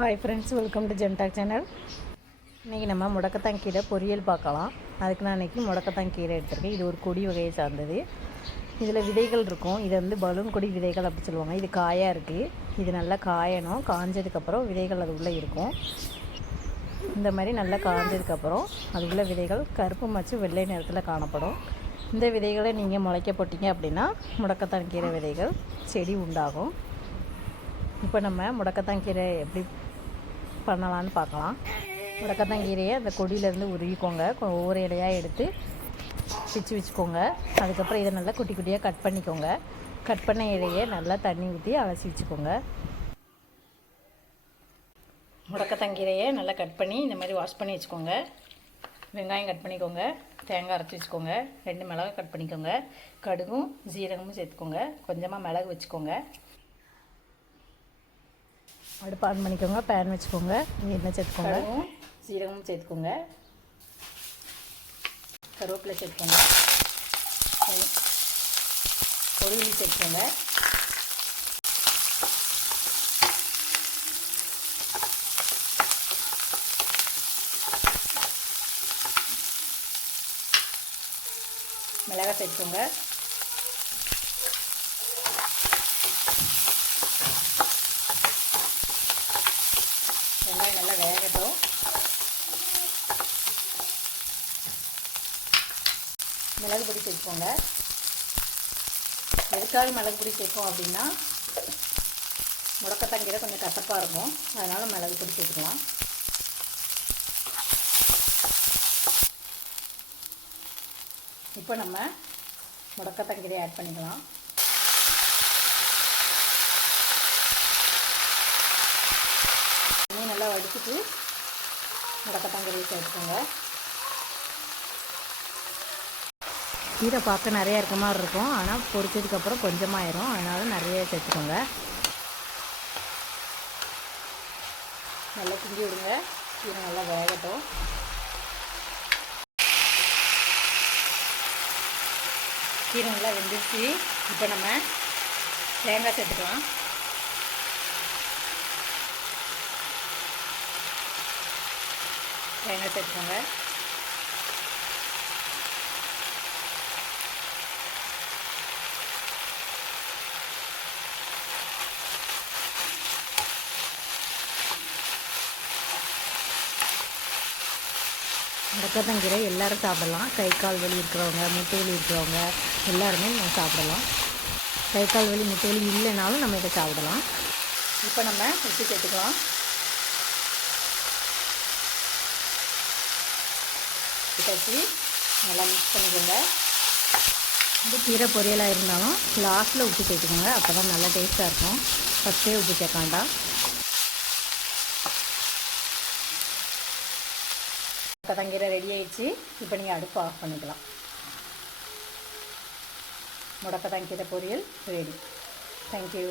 Hi friends welcome to ஜென்டாக் channel இன்றைக்கி நம்ம முடக்கத்தான் கீரை பொரியல் பார்க்கலாம். அதுக்கு நான் இன்றைக்கி முடக்கத்தான் கீரை எடுத்திருக்கேன். இது ஒரு கொடி வகையை சார்ந்தது. இதில் விதைகள் இருக்கும். இது வந்து பலூன் கொடி விதைகள் அப்படி சொல்லுவாங்க. இது காயாக இருக்குது இது நல்லா காயணும். காஞ்சதுக்கப்புறம் விதைகள் அது உள்ளே இருக்கும். இந்த மாதிரி நல்லா காஞ்சதுக்கப்புறம் அது உள்ள விதைகள் கருப்பு மச்சு வெள்ளை நிறத்தில் காணப்படும். இந்த விதைகளை நீங்கள் முளைக்க போட்டிங்க அப்படின்னா முடக்கத்தான் கீரை விதைகள் செடி உண்டாகும். இப்போ நம்ம முடக்கத்தான் கீரை எப்படி பண்ணலான்னு பார்க்கலாம். உரக்கத்தங்கீரையை அந்த கொடியிலேருந்து உருவிக்கோங்க ஒவ்வொரு இலையாக எடுத்து பிச்சு வச்சுக்கோங்க. அதுக்கப்புறம் இதை நல்லா குட்டி குட்டியாக கட் பண்ணிக்கோங்க. கட் பண்ண இலையை நல்லா தண்ணி ஊற்றி அலசி வச்சுக்கோங்க. முடக்கத்தங்கீரையை நல்லா கட் பண்ணி இந்த மாதிரி வாஷ் பண்ணி வச்சுக்கோங்க. வெங்காயம் கட் பண்ணிக்கோங்க. தேங்காய் அரைச்சி வச்சுக்கோங்க. ரெண்டு மிளகாய் கட் பண்ணிக்கோங்க. கடுகும் ஜீரகமும் சேர்த்துக்கோங்க. கொஞ்சமாக மிளகு வச்சுக்கோங்க. அடுப்பு ஆன் பண்ணிக்கோங்க பேன் வச்சுக்கோங்க எண்ணெய் சேர்த்துக்கோங்க. சீரகமும் சேர்த்துக்கோங்க. கருவேப்பிலை சேர்த்துக்கோங்க. பொரியலி சேர்த்துக்கோங்க. மிளகாய் சேர்த்துக்கோங்க வெங்காயம் நல்லா வேகட்டும் மிளகு பொடி சேர்த்துக்கோங்க. எதுக்காக மிளகு பொடி சேர்ப்போம் அப்படின்னா முடக்கத்தங்கீரை கொஞ்சம் கசப்பாக இருக்கும். அதனால் மிளகு பொடி சேர்த்துக்கலாம். இப்போ நம்ம முடக்கத்தங்கீரை ஆட் பண்ணிக்கலாம். தண்ணி நல்லா வடிச்சிட்டு முடக்கத்தங்கீரையை சேர்த்துக்கோங்க. கீரை பார்க்க நிறைய இருக்க மாதிரி இருக்கும். ஆனால் பொரிச்சதுக்கப்புறம் கொஞ்சமாயிரும். அதனால் நிறைய சேர்த்துக்கோங்க. நல்லா கிண்டி விடுங்க. கீரை நல்லா வேகட்டும். கீரை நல்லா வெந்துருச்சு. இப்போ நம்ம தேங்காய் சேர்த்துக்கலாம். தேங்காய் சேர்த்துக்கோங்க. முடக்கத்தங்கீரை எல்லோரும் சாப்பிடலாம். கை கால் வலி இருக்கிறவங்க முட்டு வலி இருக்கிறவங்க எல்லாருமே நம்ம சாப்பிடலாம். கை கால் வலி முட்டு வலி இல்லைனாலும் நம்ம இதை சாப்பிடலாம். இப்போ நம்ம உப்பு சேர்த்துக்கலாம் வச்சு நல்லா மிக்ஸ் பண்ணிக்கோங்க. இது கீரை பொரியலாக இருந்தாலும் லாஸ்ட்டில் உப்பு சேர்த்துக்கோங்க. அப்போ தான் நல்லா டேஸ்ட்டாக இருக்கும். ஃபஸ்ட்டே உப்பு சேர்க்காண்டா முடக்கத்தங்கீரை ரெடி ஆயிடுச்சு. இப்போ நீங்கள் அடுப்பு ஆஃப் பண்ணிக்கலாம். முடக்கத்தங்கீரை பொரியல் ரெடி தேங்க்யூ